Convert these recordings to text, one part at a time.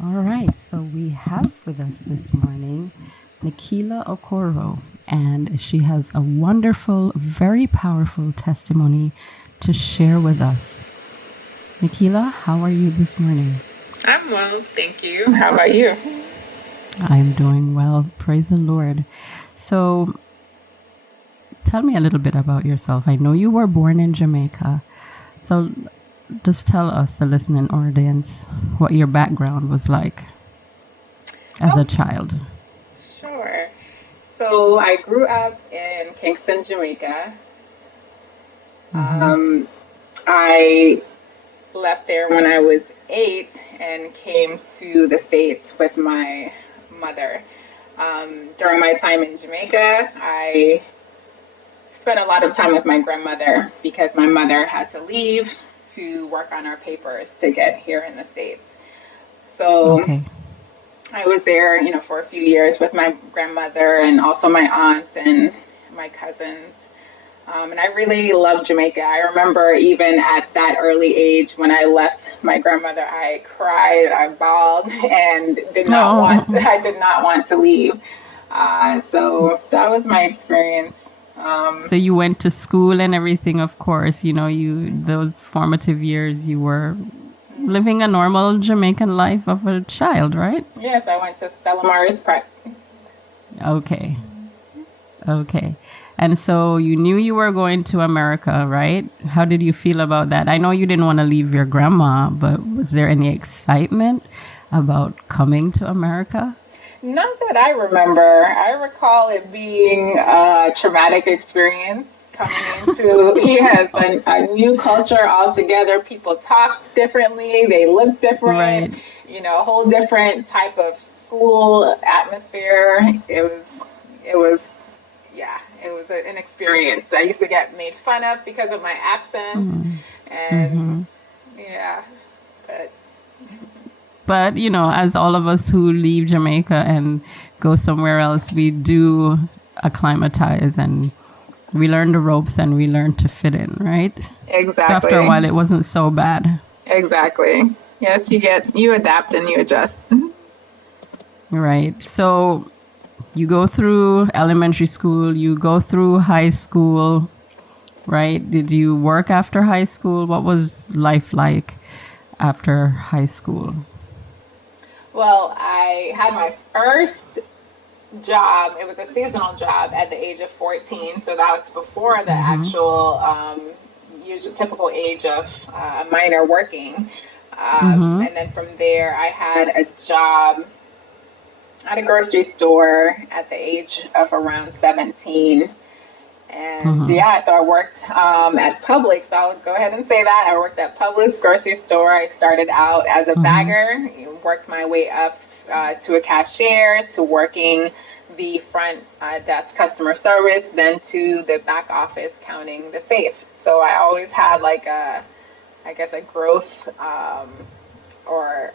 All right, so we have with us this morning Nikila Okorowo, and she has a wonderful, very powerful testimony to share with us. Nikila, how are you this morning? I'm well, thank you. How about you? I'm doing well, praise the Lord. So, tell me a little bit about yourself. I know you were born in Jamaica, so just tell us, the listening audience, what your background was like as a child. Sure. So I grew up in Kingston, Jamaica. I left there when I was 8 and came to the States with my mother. During my time in Jamaica, I spent a lot of time with my grandmother because my mother had to leave to work on our papers to get here in the States. So I was there, for a few years with my grandmother and also my aunts and my cousins. And I really loved Jamaica. I remember even at that early age when I left my grandmother, I cried, I bawled, and I did not want to leave. So that was my experience. So you went to school and everything, of course, those formative years, you were living a normal Jamaican life of a child, right? Yes, I went to Stella Maris Prep. Okay. And so you knew you were going to America, right? How did you feel about that? I know you didn't want to leave your grandma, but was there any excitement about coming to America? Not that I remember. I recall it being a traumatic experience coming into a new culture altogether. People talked differently. They looked different. Right. A whole different type of school atmosphere. It was an experience. I used to get made fun of because of my accent. But, as all of us who leave Jamaica and go somewhere else, we do acclimatize and we learn the ropes and we learn to fit in, right? Exactly. So after a while, it wasn't so bad. Exactly. Yes, you adapt and you adjust. Right. So you go through elementary school, you go through high school, right? Did you work after high school? What was life like after high school? Well, I had my first job. It was a seasonal job at the age of 14. So that was before the actual usual typical age of a minor working. And then from there, I had a job at a grocery store at the age of around 17. And so I worked at Publix. So I'll go ahead and say that. I worked at Publix grocery store. I started out as a bagger, worked my way up to a cashier, to working the front desk customer service, then to the back office counting the safe. So I always had a growth or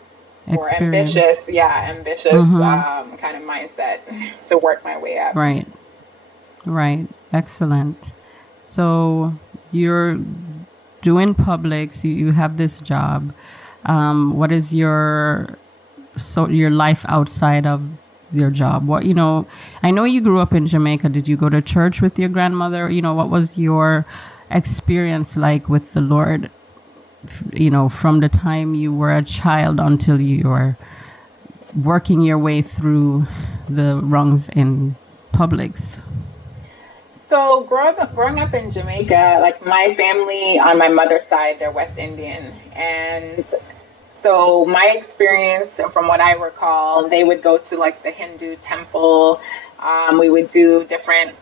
ambitious kind of mindset to work my way up. Right. Excellent. So you're doing Publix, you have this job. What is your life outside of your job? I know you grew up in Jamaica. Did you go to church with your grandmother? What was your experience like with the Lord, from the time you were a child until you were working your way through the rungs in Publix? So growing up in Jamaica, my family on my mother's side, they're West Indian. And so my experience, from what I recall, they would go to the Hindu temple. We would do different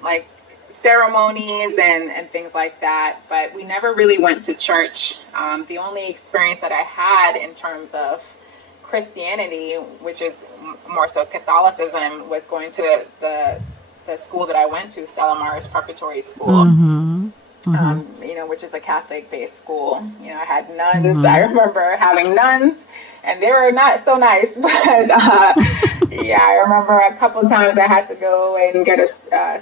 ceremonies and things like that. But we never really went to church. The only experience that I had in terms of Christianity, which is more so Catholicism, was going to the school that I went to, Stella Maris Preparatory School, which is a Catholic-based school. I had nuns. I remember having nuns, and they were not so nice. But I remember a couple times I had to go and get a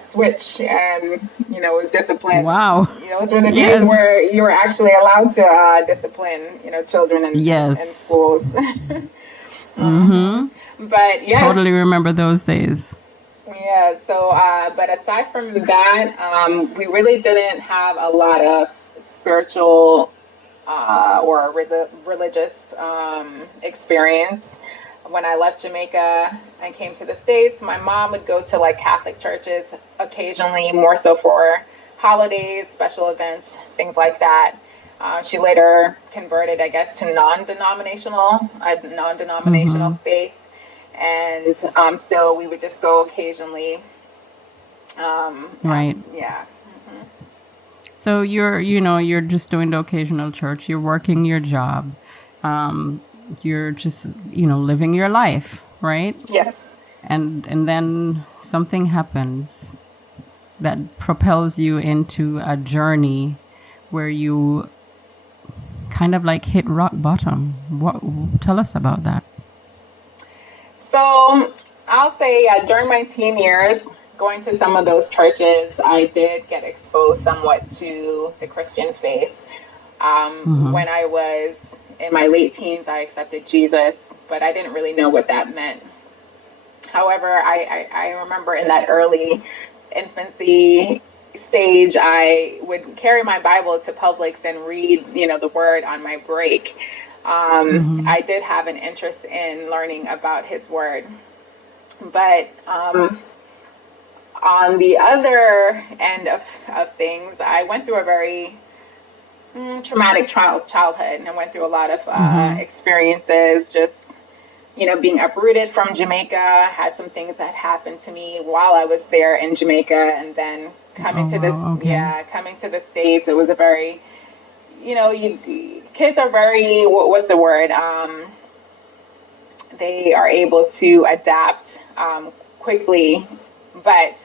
switch, and was disciplined. Wow. It was one of the days where you were actually allowed to discipline children in schools. But yeah, totally remember those days. Yeah. So, but aside from that, we really didn't have a lot of spiritual or religious experience. When I left Jamaica and came to the States, my mom would go to like Catholic churches occasionally, more so for holidays, special events, things like that. She later converted, I guess, to non-denominational faith. And still, we would just go occasionally. Right. Yeah. So you're just doing the occasional church. You're working your job. You're just, living your life, right? Yes. And then something happens that propels you into a journey where you kind of like hit rock bottom. Tell us about that. So I'll say during my teen years, going to some of those churches, I did get exposed somewhat to the Christian faith. When I was in my late teens, I accepted Jesus, but I didn't really know what that meant. However, I remember in that early infancy stage, I would carry my Bible to Publix and read, the word on my break. I did have an interest in learning about his word. But on the other end of things, I went through a very traumatic childhood, and I went through a lot of experiences, just, being uprooted from Jamaica. Had some things that happened to me while I was there in Jamaica, and then coming to the States. It was a very, kids are very, what's the word? They are able to adapt quickly, but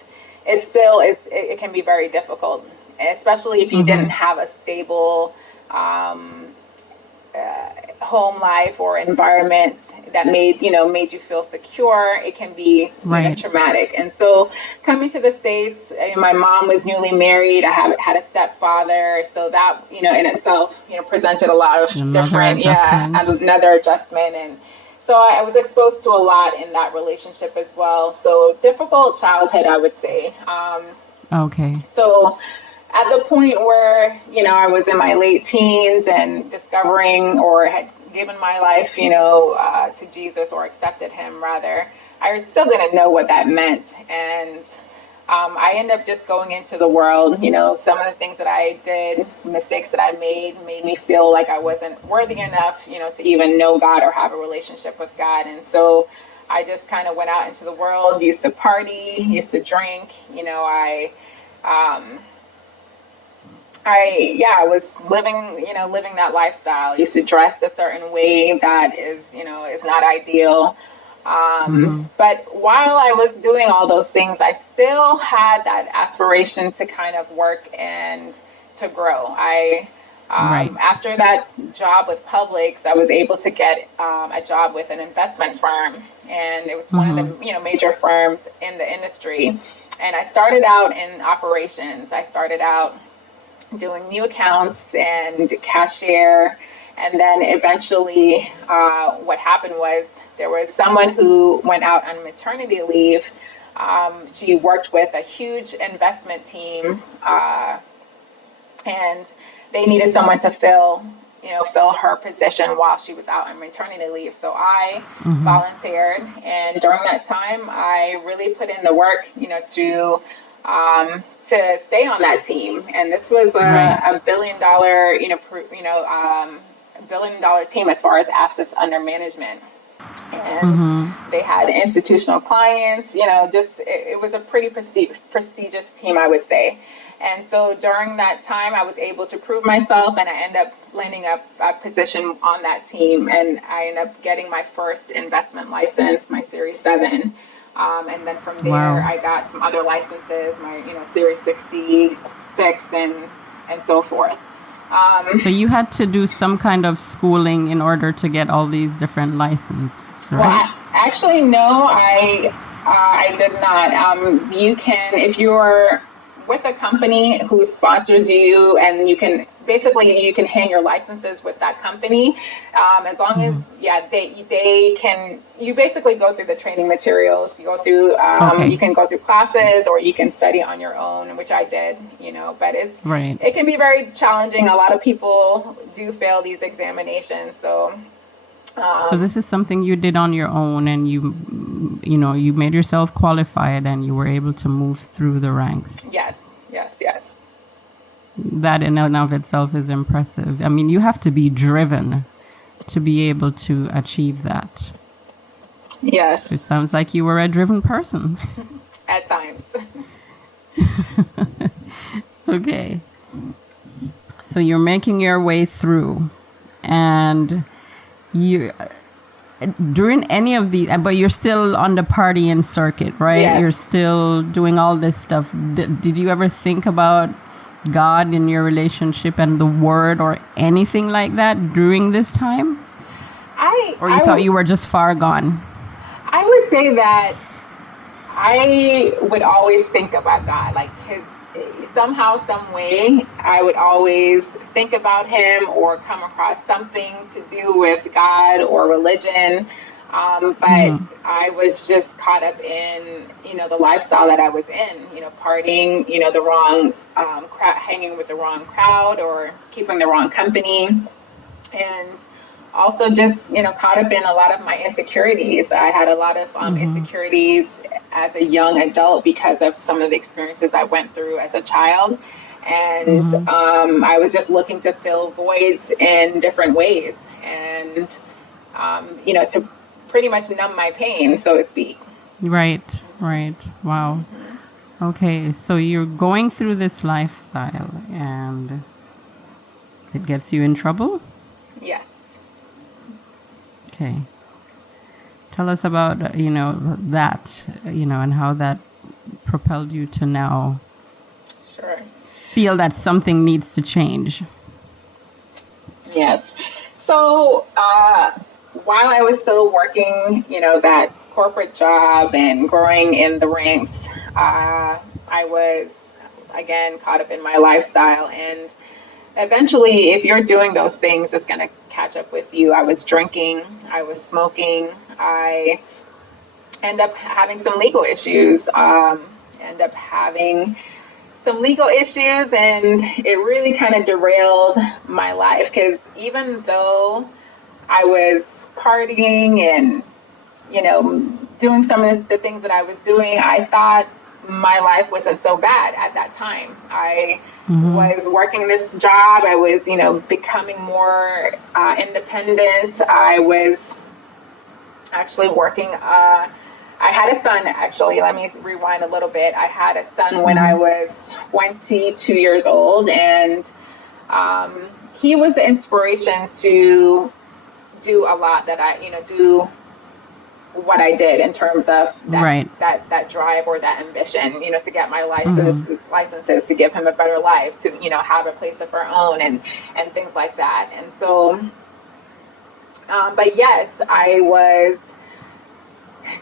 it can be very difficult, especially if you didn't have a stable home life or environment that made you feel secure. It can be traumatic. And so coming to the States, my mom was newly married. I had a stepfather, so that in itself presented a lot of another adjustment. And so I was exposed to a lot in that relationship as well. So difficult childhood, I would say. Okay. So at the point where, I was in my late teens and discovering or had given my life, to Jesus, or accepted him rather, I still didn't know what that meant. And I ended up just going into the world. Some of the things that I did, mistakes that I made me feel like I wasn't worthy enough, to even know God or have a relationship with God. And so I just kind of went out into the world, used to party, used to drink. I was living that lifestyle. Used to dress a certain way that is not ideal. But while I was doing all those things, I still had that aspiration to kind of work and to grow. After that job with Publix, I was able to get a job with an investment firm, and it was one of the major firms in the industry. And I started out in operations. I started out doing new accounts and cashier, and then eventually what happened was there was someone who went out on maternity leave. She worked with a huge investment team, and they needed someone to fill her position while she was out on maternity leave. So I volunteered, and during that time, I really put in the work, to stay on that team. And this was a $1 billion, $1 billion team as far as assets under management. And they had institutional clients, it was a pretty prestigious team, I would say. And so during that time, I was able to prove myself, and I ended up landing a position on that team. And I ended up getting my first investment license, my Series 7. And then from there, I got some other licenses, my Series 66 and so forth. So you had to do some kind of schooling in order to get all these different licenses, right? Well, actually, no, I did not. You can, if you're with a company who sponsors you, and you can hang your licenses with that company, as long as they can. You basically go through the training materials. You go through. You can go through classes, or you can study on your own, which I did. But it can be very challenging. A lot of people do fail these examinations, so. So this is something you did on your own, and you made yourself qualified, and you were able to move through the ranks. Yes. That in and of itself is impressive. I mean, you have to be driven to be able to achieve that. Yes. So it sounds like you were a driven person. At times. Okay. So you're making your way through, and you during any of the, but you're still on the partying circuit, right? Yes. You're still doing all this stuff. Did you ever think about God in your relationship and the Word or anything like that during this time? Or you thought you were just far gone? I would say that I would always think about God, like somehow, some way, I would always think about him or come across something to do with God or religion. But I was just caught up in, the lifestyle that I was in, partying, the wrong, hanging with the wrong crowd or keeping the wrong company. And also just, caught up in a lot of my insecurities. I had a lot of insecurities as a young adult because of some of the experiences I went through as a child. And I was just looking to fill voids in different ways and, to pretty much numb my pain, so to speak. Right. Wow. Okay, so you're going through this lifestyle and it gets you in trouble? Yes. Okay. Tell us about, that, and how that propelled you to now feel that something needs to change. Yes. So while I was still working, that corporate job and growing in the ranks, I was, again, caught up in my lifestyle. And eventually, if you're doing those things, it's going to catch up with you. I was drinking. I was smoking. I end up having some legal issues. And it really kind of derailed my life, because even though I was partying and, doing some of the things that I was doing, I thought my life wasn't so bad at that time. I was working this job. I was, becoming more independent. I was actually working. I had a son, actually. Let me rewind a little bit. I had a son when I was 22 years old, and he was the inspiration to do a lot that do what I did in terms of that drive or that ambition, to get my licenses, to give him a better life, to, have a place of our own and things like that. And so, but yet I was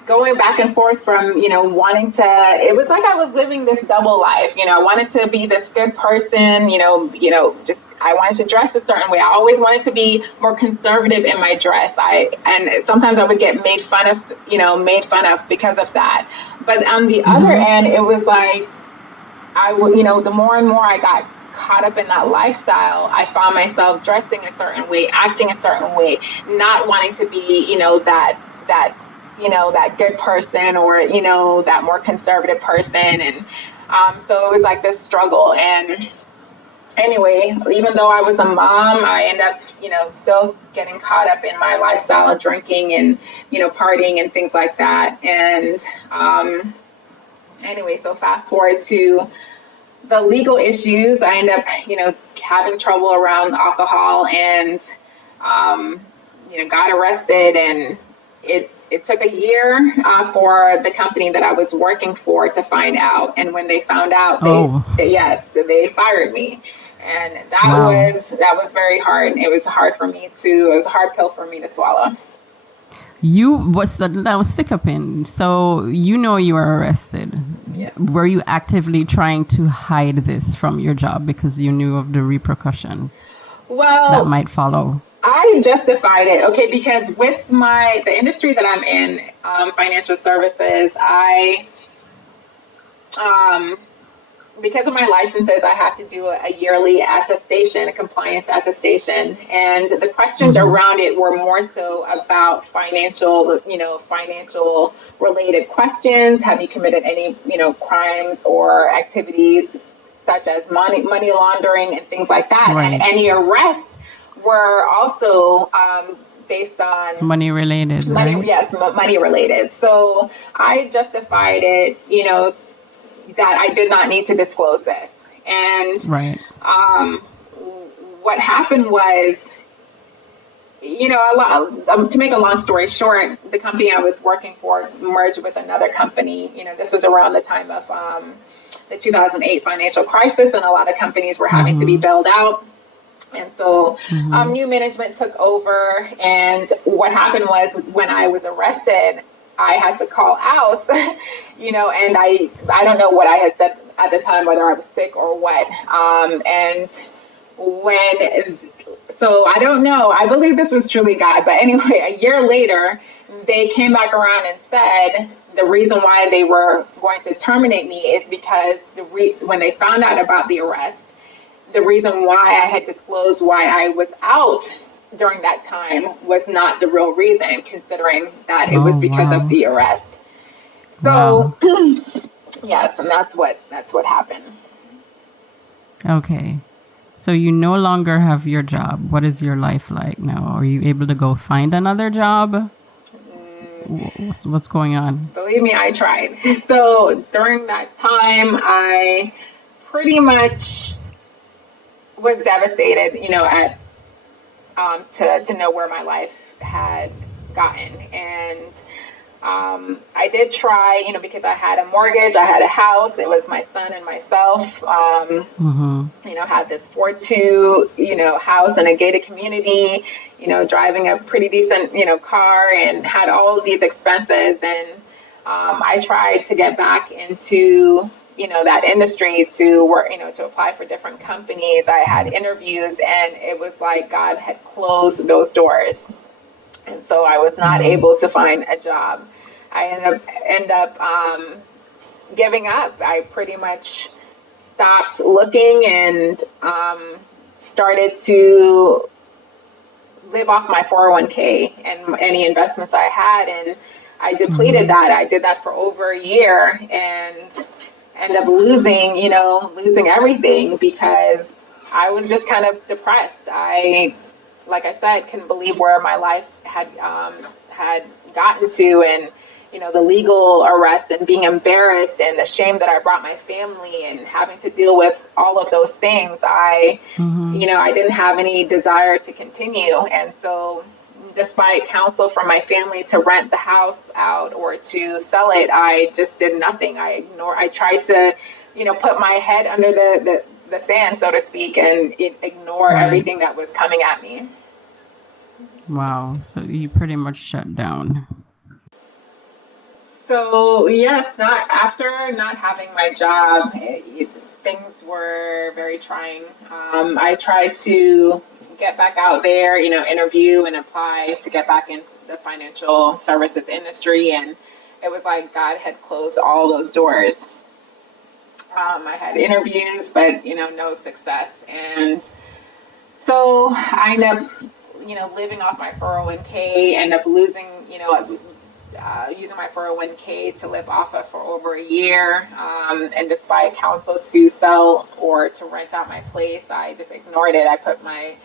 going back and forth from, wanting to, it was like I was living this double life. I wanted to be this good person, just, I wanted to dress a certain way. I always wanted to be more conservative in my dress. And sometimes I would get made fun of because of that. But on the other end, it was like, the more and more I got caught up in that lifestyle, I found myself dressing a certain way, acting a certain way, not wanting to be, that good person or, that more conservative person. And so it was like this struggle. And anyway, even though I was a mom, I ended up, still getting caught up in my lifestyle of drinking and, partying and things like that. And anyway, so fast forward to the legal issues. I ended up, having trouble around alcohol and, got arrested. And it took a year for the company that I was working for to find out. And when they found out, they fired me. And that was very hard. It was hard pill for me to swallow. Now stick up in. So you were arrested. were you actively trying to hide this from your job because you knew of the repercussions that might follow? I justified it, okay, because with the industry that I'm in, financial services, because of my licenses, I have to do a yearly attestation, a compliance attestation, and the questions around it were more so about financial related questions. Have you committed any, crimes or activities such as money laundering and things like that? Right. And any arrests were also based on money related. Right? Yes, money related. So I justified it, that I did not need to disclose this. And what happened was, to make a long story short, the company I was working for merged with another company. This was around the time of the 2008 financial crisis, and a lot of companies were having to be bailed out. And so new management took over. And what happened was, when I was arrested, I had to call out, and I don't know what I had said at the time, whether I was sick or what. So I don't know. I believe this was truly God. But anyway, a year later, they came back around and said the reason why they were going to terminate me is because when they found out about the arrest, the reason why I had disclosed why I was out during that time was not the real reason, considering that it was because of the arrest. So, yes, and that's what happened. Okay. So you no longer have your job. What is your life like now? Are you able to go find another job? What's going on? Believe me, I tried. So during that time, I pretty much was devastated, to know where my life had gotten. And I did try, because I had a mortgage, I had a house, it was my son and myself, had this 4-2, house in a gated community, driving a pretty decent, car, and had all of these expenses. And I tried to get back into that industry to work, to apply for different companies. I had interviews, and it was like God had closed those doors. And so I was not able to find a job. I end up giving up. I pretty much stopped looking and started to live off my 401k and any investments I had. And I depleted that. I did that for over a year and ended up losing everything because I was just kind of depressed. Like I said, couldn't believe where my life had gotten to, and the legal arrest and being embarrassed and the shame that I brought my family and having to deal with all of those things. I didn't have any desire to continue, and so despite counsel from my family to rent the house out or to sell it, I just did nothing. I tried to, put my head under the sand, so to speak, and ignore everything that was coming at me. Wow. So you pretty much shut down. So yes, after not having my job, things were very trying. I tried to get back out there, interview and apply to get back in the financial services industry, and it was like God had closed all those doors. I had interviews, but no success, and so I ended up, living off my 401k, ended up losing, using my 401k to live off of for over a year, and despite counsel to sell or to rent out my place, I just ignored it. I put my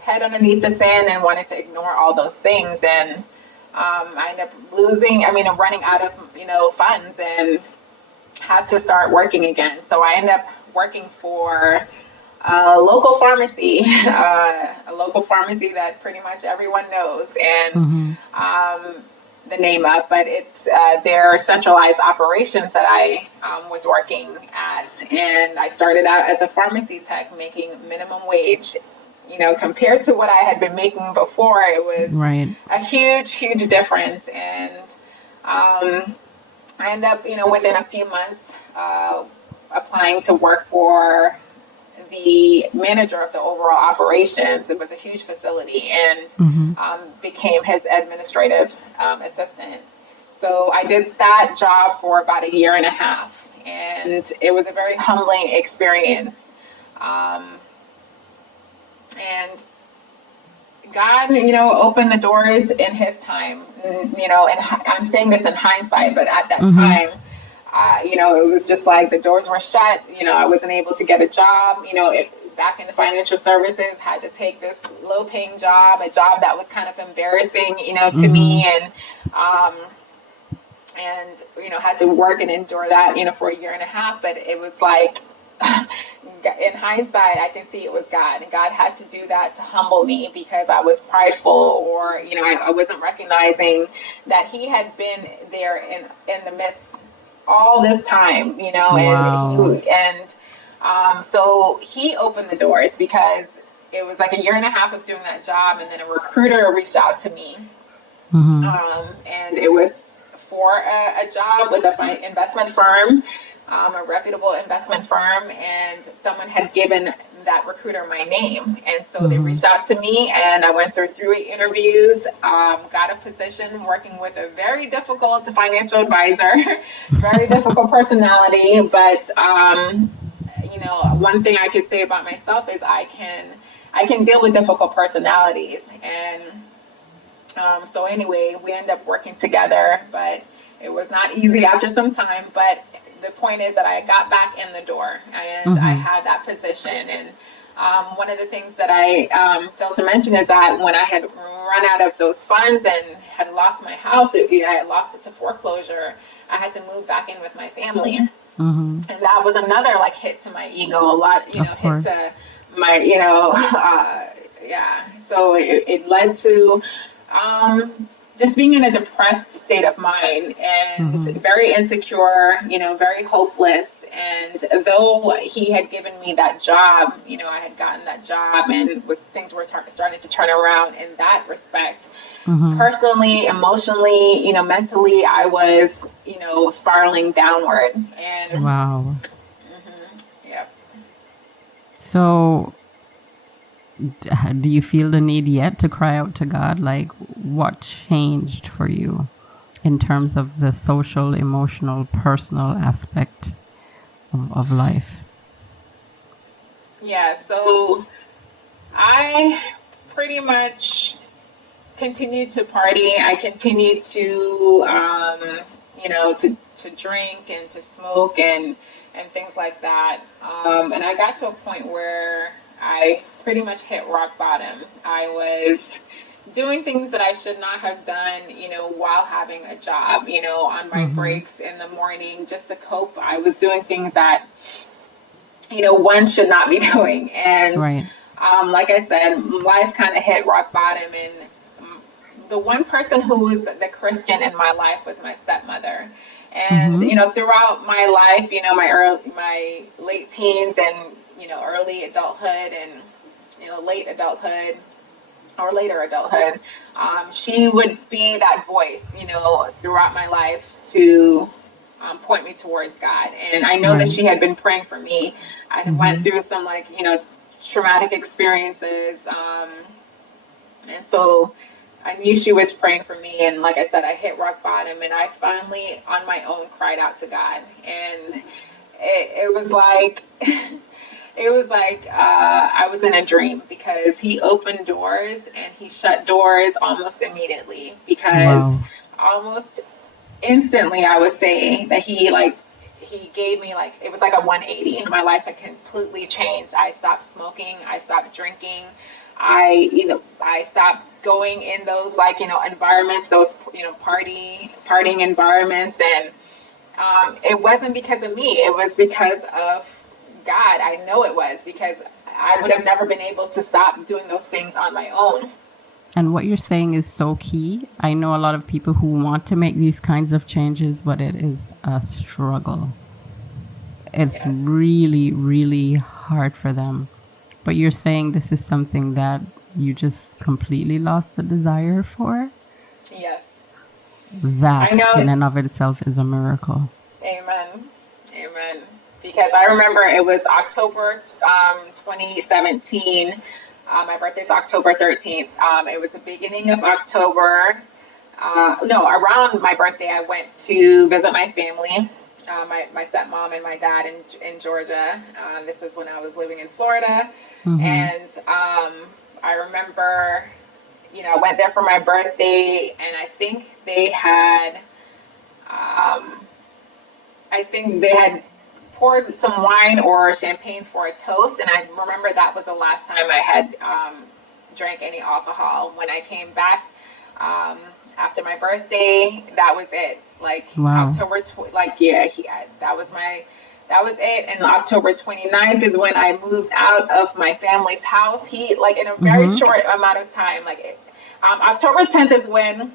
head underneath the sand and wanted to ignore all those things, and I ended up running out of funds and had to start working again. So I ended up working for a local pharmacy, that pretty much everyone knows, and the name up, but it's their centralized operations that I was working at. And I started out as a pharmacy tech making minimum wage. Compared to what I had been making before, it was a huge, huge difference. And I ended up, within a few months applying to work for the manager of the overall operations. It was a huge facility, and became his administrative assistant. So I did that job for about a year and a half, and it was a very humbling experience. And God, opened the doors in His time. And I'm saying this in hindsight, but at that time, it was just like the doors were shut. I wasn't able to get a job. Back in the financial services, had to take this low-paying job, a job that was kind of embarrassing, to me, and had to work and endure that, for a year and a half. But it was like, in hindsight, I can see it was God, and God had to do that to humble me because I was prideful, or I wasn't recognizing that He had been there in the midst all this time, Wow. So He opened the doors because it was like a year and a half of doing that job, and then a recruiter reached out to me, and it was for a job with an investment firm. A reputable investment firm, and someone had given that recruiter my name. And so they reached out to me, and I went through 3 interviews, got a position working with a very difficult financial advisor, very difficult personality. But, one thing I could say about myself is I can deal with difficult personalities. And so anyway, we ended up working together, but it was not easy after some time. But the point is that I got back in the door, and I had that position. And one of the things that I failed to mention is that when I had run out of those funds and had lost my house, I had lost it to foreclosure, I had to move back in with my family. And that was another hit to my ego, a lot, hit to my, So it led to just being in a depressed state of mind, and very insecure, very hopeless. And though He had given me that job, I had gotten that job, and things were starting to turn around in that respect. Personally, emotionally, mentally, I was, spiraling downward. And Wow. Yeah. So do you feel the need yet to cry out to God? Like, what changed for you in terms of the social, emotional, personal aspect of life? Yeah, so I pretty much continued to party. I continued to, to drink and to smoke and things like that. And I got to a point where I pretty much hit rock bottom. I was doing things that I should not have done, while having a job, on my breaks in the morning just to cope. I was doing things that, one should not be doing. And like I said, life kind of hit rock bottom. And the one person who was the Christian in my life was my stepmother. And, throughout my life, my late teens and, early adulthood and, late adulthood or later adulthood, she would be that voice, throughout my life to point me towards God. And I know that she had been praying for me. I went through some traumatic experiences. And so I knew she was praying for me. And like I said, I hit rock bottom, and I finally on my own cried out to God. And it was like, I was in a dream, because He opened doors and He shut doors almost immediately, because almost instantly I would say that He gave me it was like a 180. My life had completely changed. I stopped smoking. I stopped drinking. I stopped going in those environments, those partying environments. And it wasn't because of me. It was because of God. I know it was, because I would have never been able to stop doing those things on my own. And what you're saying is so key. I know a lot of people who want to make these kinds of changes, but it is a struggle. It's really, really hard for them. But you're saying this is something that you just completely lost the desire for? Yes. That in and of itself is a miracle. Amen. because I remember it was October 2017. My birthday's October 13th. It was the beginning of October. No, around my birthday, I went to visit my family, my stepmom and my dad in Georgia. This is when I was living in Florida. And I remember, I went there for my birthday, and I think they had poured some wine or champagne for a toast. And I remember that was the last time I had drank any alcohol. When I came back after my birthday, that was it. Like October, that was it. And October 29th is when I moved out of my family's house. In a very short amount of time, October 10th is when,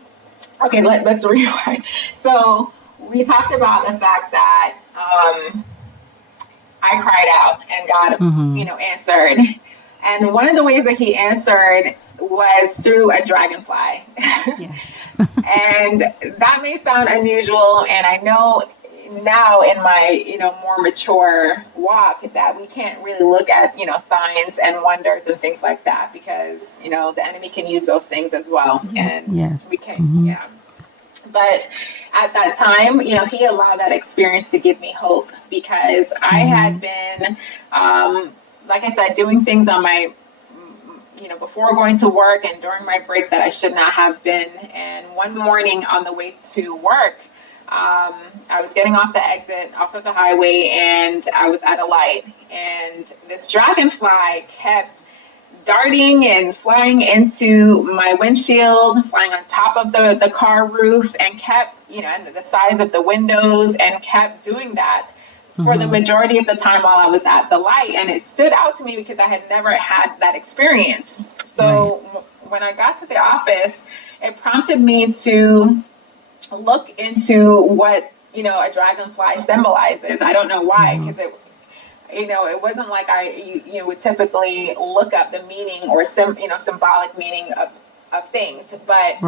okay, let's rewind. So we talked about the fact that I cried out and God, answered. And one of the ways that he answered was through a dragonfly. Yes. And that may sound unusual. And I know now in my, more mature walk that we can't really look at, signs and wonders and things like that, because, the enemy can use those things as well. And we can, But at that time, he allowed that experience to give me hope, because I had been, like I said, doing things on my, before going to work and during my break that I should not have been. And one morning on the way to work, I was getting off the exit off of the highway, and I was at a light, and this dragonfly kept darting and flying into my windshield, flying on top of the car roof, and kept, and the sides of the windows, and kept doing that for the majority of the time while I was at the light. And it stood out to me because I had never had that experience. So when I got to the office, it prompted me to look into what, a dragonfly symbolizes. I don't know why, because it wasn't like I would typically look up the meaning or symbolic meaning of things, but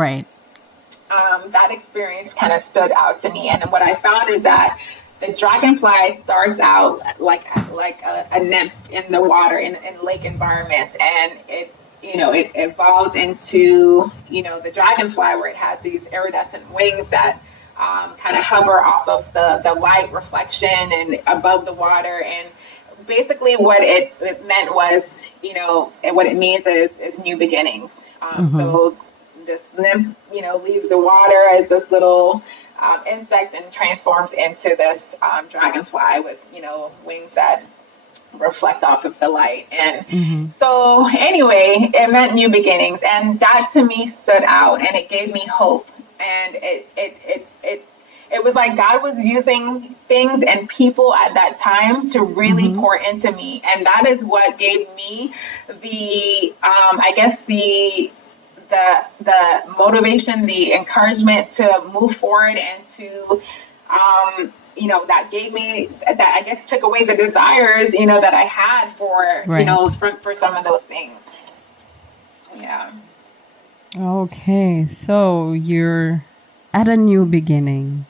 that experience kind of stood out to me. And what I found is that the dragonfly starts out like a nymph in the water in lake environments, and it evolves into the dragonfly, where it has these iridescent wings that kind of hover off of the light reflection and above the water. And basically what it meant was, and what it means is new beginnings. So this nymph, leaves the water as this little insect and transforms into this dragonfly with, wings that reflect off of the light. And so anyway, it meant new beginnings. And that to me stood out, and it gave me hope. And it was like God was using things and people at that time to really pour into me. And that is what gave me the, the motivation, the encouragement to move forward, and to, that gave me, that I guess took away the desires, that I had for, for some of those things. Yeah. Okay. So you're at a new beginning.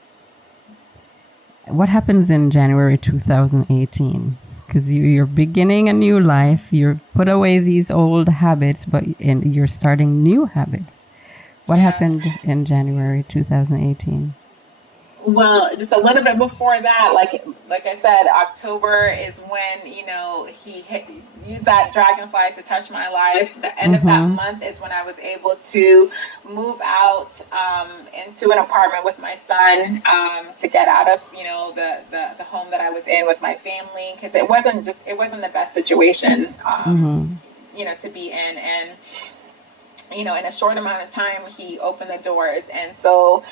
What happens in January 2018? Because you're beginning a new life. You're put away these old habits, but you're starting new habits. What happened in January 2018? Well, just a little bit before that, like I said, October is when, he used that dragonfly to touch my life. The end of that month is when I was able to move out into an apartment with my son, to get out of, the home that I was in with my family, because it wasn't the best situation, to be in. And, in a short amount of time, he opened the doors. And so,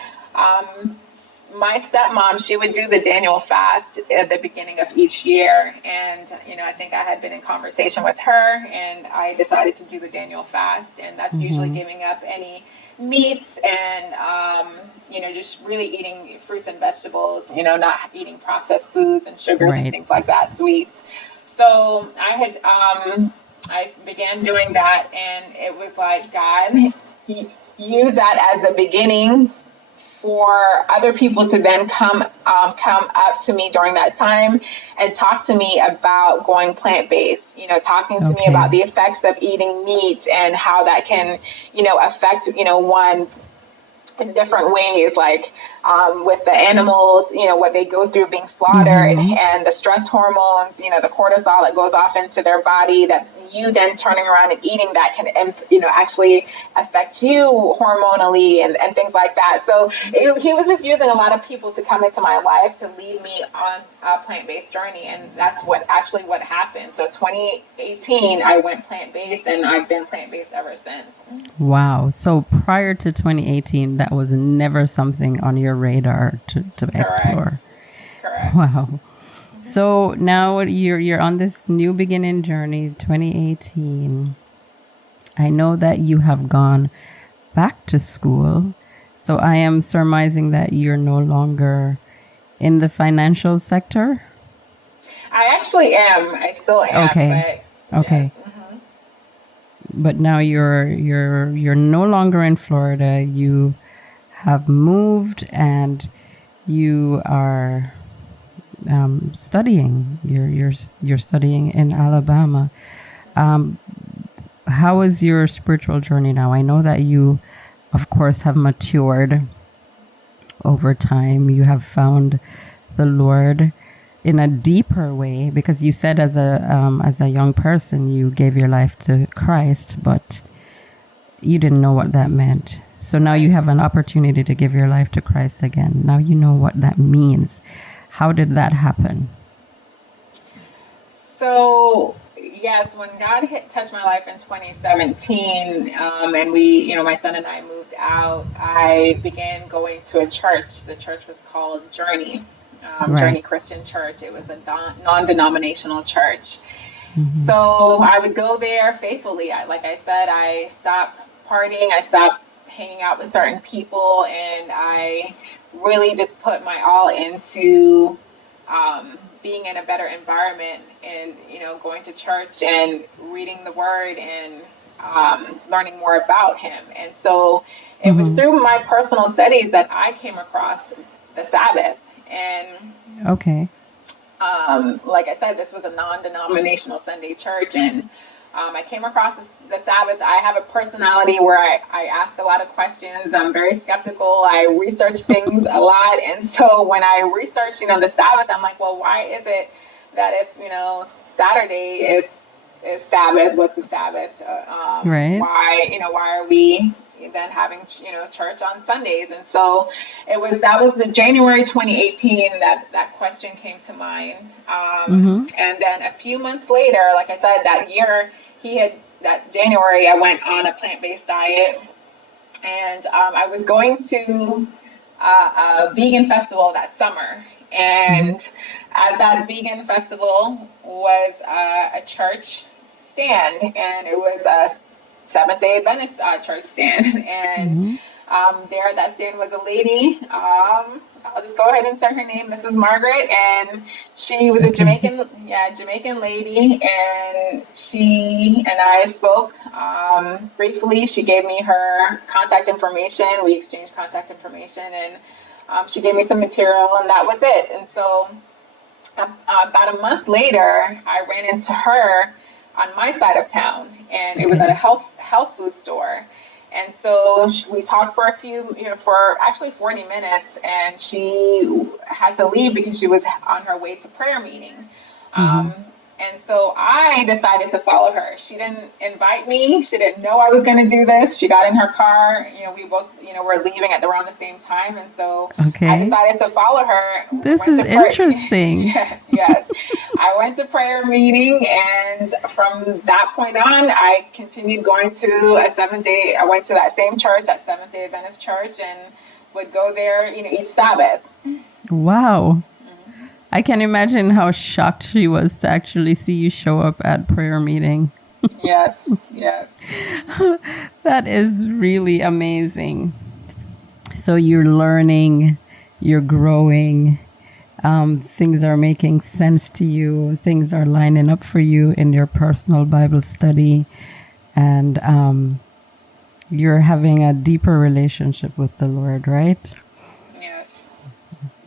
my stepmom, she would do the Daniel fast at the beginning of each year. And, I think I had been in conversation with her, and I decided to do the Daniel fast. And that's usually giving up any meats and, just really eating fruits and vegetables, not eating processed foods and sugars and things like that, sweets. So I began doing that, and it was like God used that as a beginning for other people to then come up to me during that time and talk to me about going plant-based, talking to me about the effects of eating meat and how that can, affect, one in different ways, like with the animals, what they go through being slaughtered and the stress hormones, the cortisol that goes off into their body that you then turning around and eating that can, actually affect you hormonally and things like that. So he was just using a lot of people to come into my life to lead me on a plant-based journey. And that's what happened. So 2018, I went plant-based and I've been plant-based ever since. Wow. So prior to 2018, that was never something on your radar to explore. Correct. Wow. So now you're on this new beginning journey, 2018. I know that you have gone back to school. So I am surmising that you're no longer in the financial sector. I actually am. I still am. Okay. But, okay. Yes. Mm-hmm. But now you're no longer in Florida. You have moved and you are studying. You're studying in Alabama. How is your spiritual journey now? I know that you, of course, have matured over time. You have found the Lord in a deeper way, because you said as a young person you gave your life to Christ, but you didn't know what that meant. So now you have an opportunity to give your life to Christ again. Now you know what that means. How did that happen? So, yes, when God touched my life in 2017, and we, my son and I moved out, I began going to a church. The church was called Journey, Journey Christian Church. It was a non-denominational church. Mm-hmm. So I would go there faithfully. Like I said, I stopped partying. I stopped hanging out with certain people, and I really just put my all into being in a better environment and, going to church and reading the word and learning more about him. And so it was through my personal studies that I came across the Sabbath. And like I said, this was a non-denominational Sunday church, and I came across the Sabbath. I have a personality where I ask a lot of questions. I'm very skeptical. I research things a lot. And so when I researched, the Sabbath, I'm like, well, why is it that if, Saturday is Sabbath, what's the Sabbath? Right. Why are we then having, church on Sundays? And so that was the January 2018 that question came to mind. And then a few months later, like I said, that year that January, I went on a plant-based diet, and I was going to a vegan festival that summer. And at that vegan festival was a church stand, and it was a Seventh-day Adventist church stand. And there at that stand was a lady. I'll just go ahead and say her name, Mrs. Margaret, and she was a Jamaican lady, and she and I spoke briefly. She gave me her contact information. We exchanged contact information, and she gave me some material, and that was it. And so about a month later, I ran into her on my side of town, and it was at a health food store. And so we talked for for actually 40 minutes, and she had to leave because she was on her way to prayer meeting. And so I decided to follow her. She didn't invite me. She didn't know I was going to do this. She got in her car. We both, were leaving at around the same time. And so I decided to follow her. This is interesting. Yes. I went to prayer meeting, and from that point on, I continued going to I went to that same church, that Seventh-day Adventist church, and would go there, each Sabbath. Wow. I can imagine how shocked she was to actually see you show up at prayer meeting. Yes. That is really amazing. So you're learning, you're growing, things are making sense to you, things are lining up for you in your personal Bible study, and you're having a deeper relationship with the Lord, right?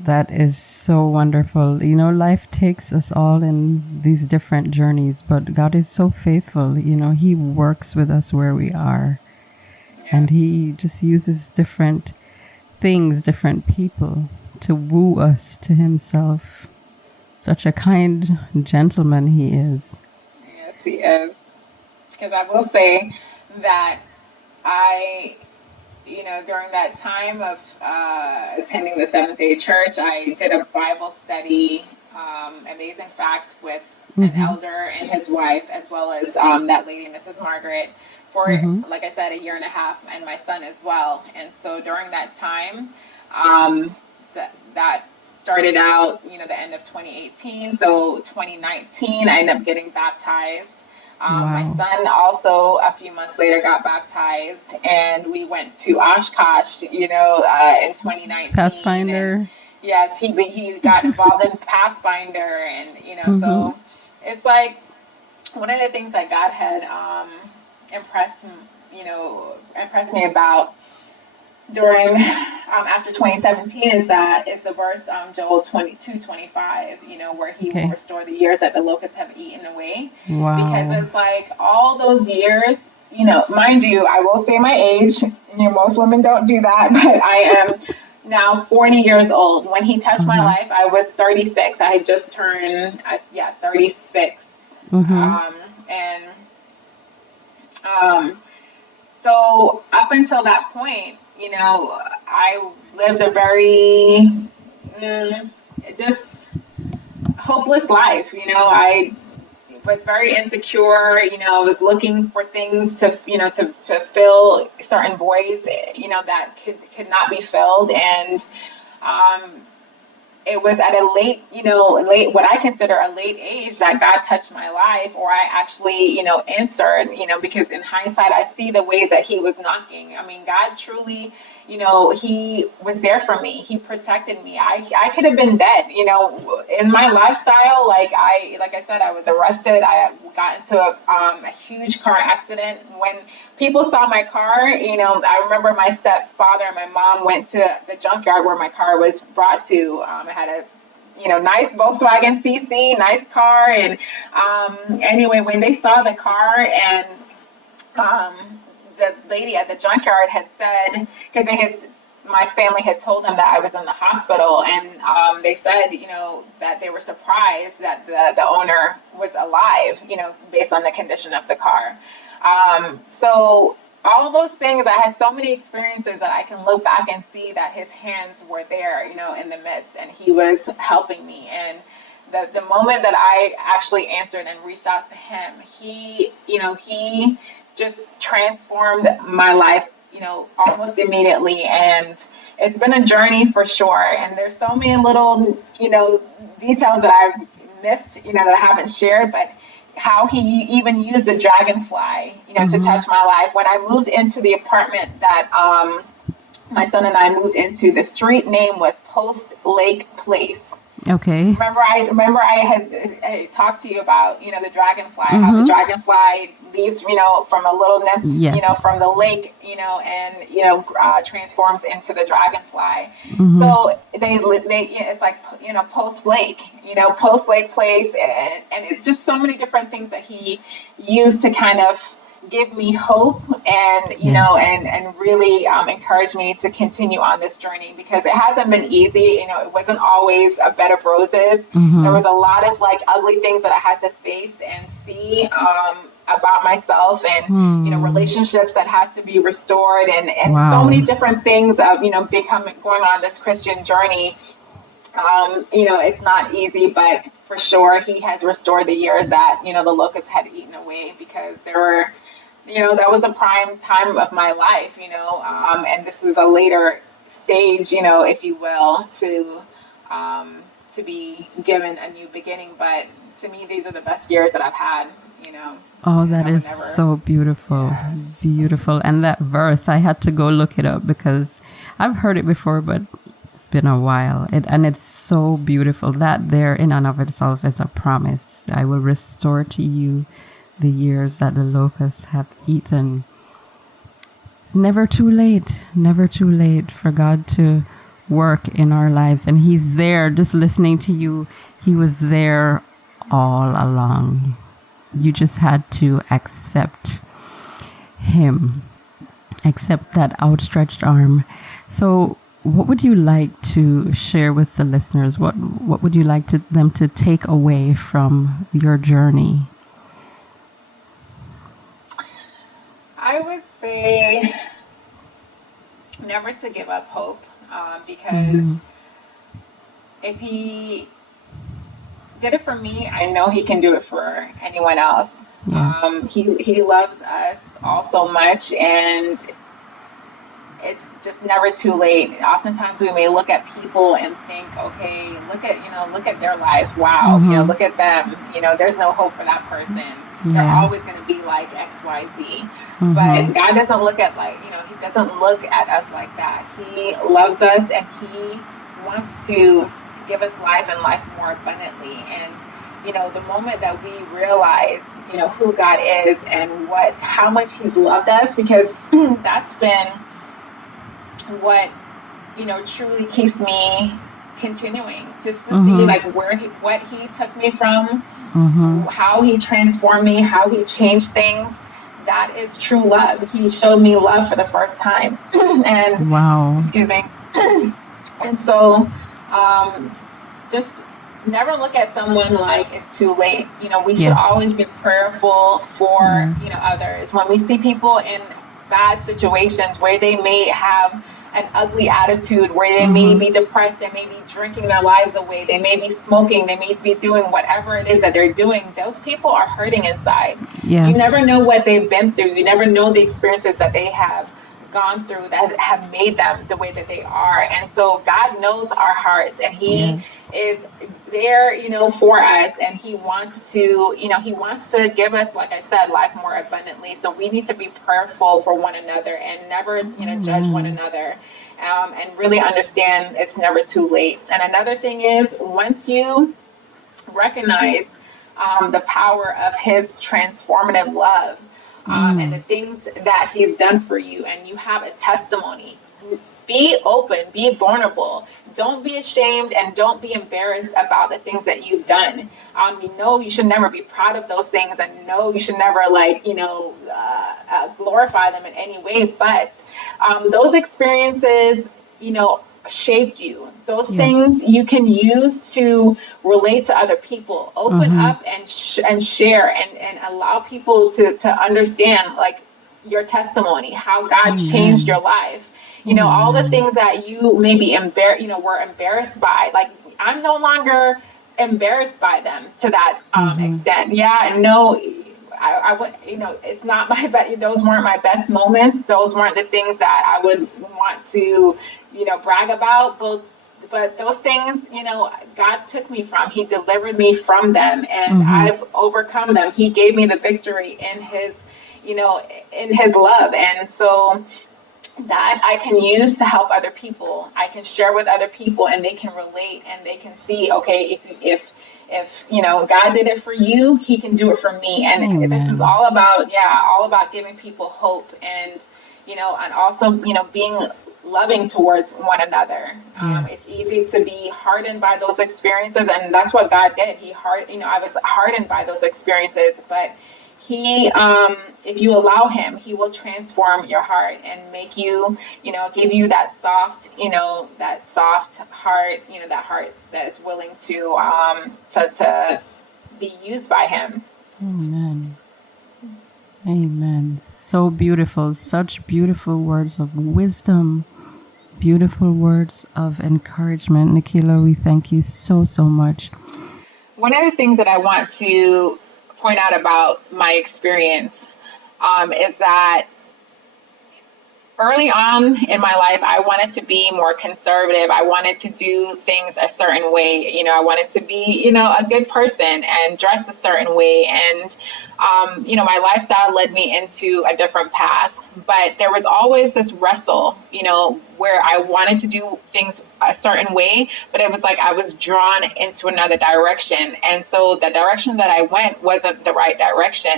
That is so wonderful. You know, life takes us all in these different journeys, but God is so faithful. You know, He works with us where we are. And He just uses different things, different people to woo us to Himself. Such a kind gentleman He is. Yes, He is. Because I will say that during that time of attending the Seventh-day Church, I did a Bible study, Amazing Facts, with an elder and his wife, as well as that lady, Mrs. Margaret, for, like I said, a year and a half, and my son as well. And so during that time, that started out, the end of 2018. So 2019, I ended up getting baptized. My son also, a few months later, got baptized, and we went to Oshkosh, in 2019. Pathfinder. And yes, he got involved in Pathfinder, and, so it's like one of the things that God had impressed me about during after 2017 is the verse Joel 22:25, where He will restore the years that the locusts have eaten away. Wow. Because it's like all those years, mind you, I will say my age. Most women don't do that, but I am now 40 years old. When He touched my life, I was 36. I had just turned 36. So up until that point, I lived a very just hopeless life. I was very insecure. I was looking for things to fill certain voids, that could not be filled. And it was at a late, what I consider a late age that God touched my life, or I actually, answered, because in hindsight, I see the ways that He was knocking. I mean, God truly, He was there for me. He protected me. I could have been dead, in my lifestyle. Like I said, I was arrested. I got into a huge car accident. When people saw my car, I remember my stepfather and my mom went to the junkyard where my car was brought to. It had a, nice Volkswagen CC, nice car. And anyway, when they saw the car, and the lady at the junkyard had said, because my family had told them that I was in the hospital, and they said, that they were surprised that the owner was alive, based on the condition of the car. So all those things, I had so many experiences that I can look back and see that His hands were there, in the midst, and He was helping me. And the moment that I actually answered and reached out to Him, He just transformed my life, almost immediately. And it's been a journey for sure. And there's so many little, details that I've missed, that I haven't shared, but how He even used the dragonfly, to touch my life. When I moved into the apartment that my son and I moved into, the street name was Post Lake Place. Okay. Remember I had talked to you about, the dragonfly, how the dragonfly leaves, from a little nymph, from the lake, and, transforms into the dragonfly. So they it's like, Post Lake, Post Lake Place, and it's just so many different things that He used to kind of give me hope and, and really encourage me to continue on this journey, because it hasn't been easy. It wasn't always a bed of roses. There was a lot of ugly things that I had to face and see about myself, and, relationships that had to be restored, and so many different things of, going on this Christian journey. It's not easy, but for sure He has restored the years that, the locusts had eaten away, because there were, that was a prime time of my life, and this was a later stage, if you will, to be given a new beginning. But to me, these are the best years that I've had, Oh, that is so beautiful. Yeah. Beautiful. And that verse, I had to go look it up because I've heard it before, but it's been a while. And it's so beautiful. That there in and of itself is a promise. I will restore to you the years that the locusts have eaten. It's never too late for God to work in our lives, and he's there just listening to you. He was there all along. You just had to accept him, accept that outstretched arm. So what would you like to share with the listeners? What would you like them to take away from your journey? I would say never to give up hope, because if he did it for me, I know he can do it for anyone else. Yes. He loves us all so much, and it's just never too late. Oftentimes we may look at people and think, okay, look at their life. Wow. Look at them. There's no hope for that person. Yeah. They're always going to be like X, Y, Z. But God doesn't look at he doesn't look at us like that. He loves us, and he wants to give us life and life more abundantly. And, the moment that we realize, who God is and how much he's loved us, because that's been what, truly keeps me continuing to see what he took me from, how he transformed me, how he changed things. That is true love. He showed me love for the first time. And wow. Excuse me. And so, just never look at someone like it's too late. We should always be prayerful for, others. When we see people in bad situations where they may have an ugly attitude, where they may be depressed, they may be drinking their lives away, they may be smoking, they may be doing whatever it is that they're doing, those people are hurting inside. Yes. You never know what they've been through. You never know the experiences that they have gone through that have made them the way that they are. And so God knows our hearts, and he is there, for us, and he wants to give us, like I said, life more abundantly. So we need to be prayerful for one another and never, judge one another, and really understand it's never too late. And another thing is, once you recognize the power of his transformative love, and the things that he's done for you, and you have a testimony, be open, be vulnerable. Don't be ashamed, and don't be embarrassed about the things that you've done. You should never be proud of those things, and you should never glorify them in any way. But those experiences, shaped you. Those things you can use to relate to other people. Open up and share, and allow people to understand your testimony, how God changed your life. All the things that you maybe were embarrassed by. I'm no longer embarrassed by them to that extent. Yeah, no, I would, it's not my best. Those weren't my best moments. Those weren't the things that I would want to, brag about. But those things, God took me from. He delivered me from them, and I've overcome them. He gave me the victory in his, in his love. And so that I can use to help other people. I can share with other people, and they can relate, and they can see, okay, if God did it for you, he can do it for me. And this is all about giving people hope, and, and also, being loving towards one another. It's easy to be hardened by those experiences, and that's what God did. I was hardened by those experiences, but he, if you allow him, he will transform your heart and make you, give you that soft heart, that heart that is willing to be used by him. Amen. Amen. So beautiful. Such beautiful words of wisdom, beautiful words of encouragement. Nikila, we thank you so, so much. One of the things that I want to point out about my experience is that early on in my life, I wanted to be more conservative. I wanted to do things a certain way. I wanted to be, a good person and dress a certain way. And my lifestyle led me into a different path, but there was always this wrestle, where I wanted to do things a certain way, but it was like I was drawn into another direction. And so the direction that I went wasn't the right direction.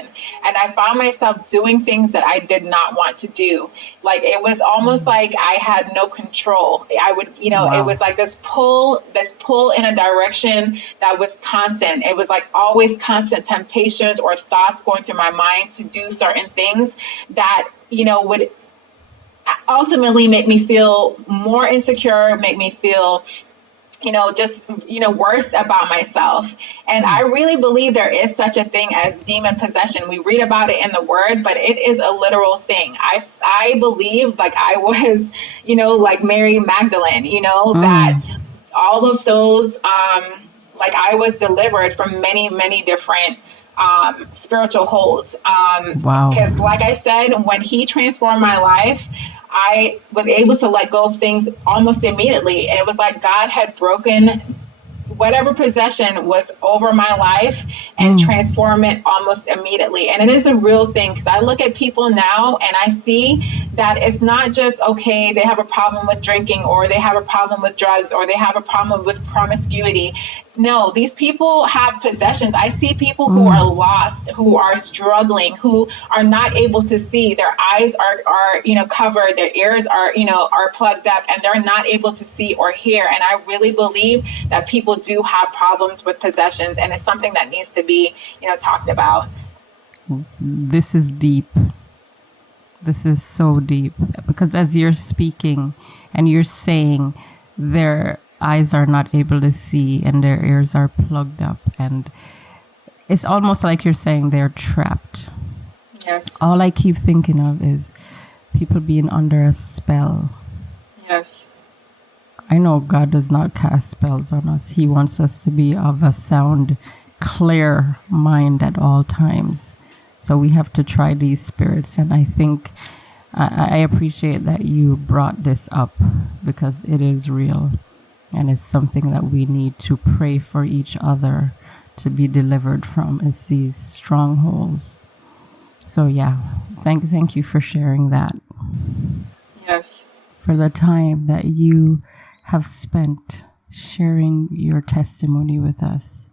And I found myself doing things that I did not want to do. Like, it was almost like I had no control. I would, Wow. It was like this pull in a direction that was constant. It was like always constant temptations or thoughts going through my mind to do certain things that, would ultimately make me feel more insecure, make me feel, worse about myself. And I really believe there is such a thing as demon possession. We read about it in the word, but it is a literal thing. I believe, like I was, like Mary Magdalene, that all of those, like I was delivered from many, many different spiritual holds. Wow. Because like I said, when he transformed my life, I was able to let go of things almost immediately. And it was like God had broken whatever possession was over my life and transform it almost immediately. And it is a real thing, because I look at people now and I see that it's not just, okay, they have a problem with drinking, or they have a problem with drugs, or they have a problem with promiscuity. No, these people have possessions. I see people who are lost, who are struggling, who are not able to see. Their eyes are covered, their ears are plugged up, and they're not able to see or hear. And I really believe that people do have problems with possessions, and it's something that needs to be, talked about. This is deep. This is so deep, because as you're speaking and you're saying their eyes are not able to see and their ears are plugged up, and it's almost like you're saying they're trapped. Yes. All I keep thinking of is people being under a spell. Yes. I know God does not cast spells on us. He wants us to be of a sound, clear mind at all times. So we have to try these spirits. And I think I appreciate that you brought this up, because it is real. And it's something that we need to pray for each other to be delivered from, is these strongholds. So yeah, thank you for sharing that. Yes. For the time that you have spent sharing your testimony with us.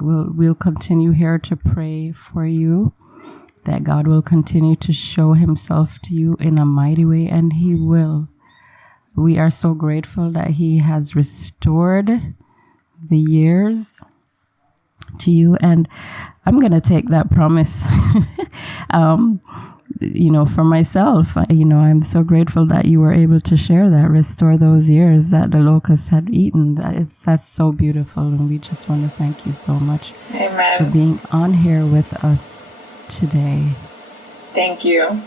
We'll continue here to pray for you, that God will continue to show himself to you in a mighty way, and he will. We are so grateful that he has restored the years to you. And I'm going to take that promise, for myself. I'm so grateful that you were able to share that, restore those years that the locusts had eaten. That's so beautiful. And we just want to thank you so much Amen. for being on here with us today. Thank you.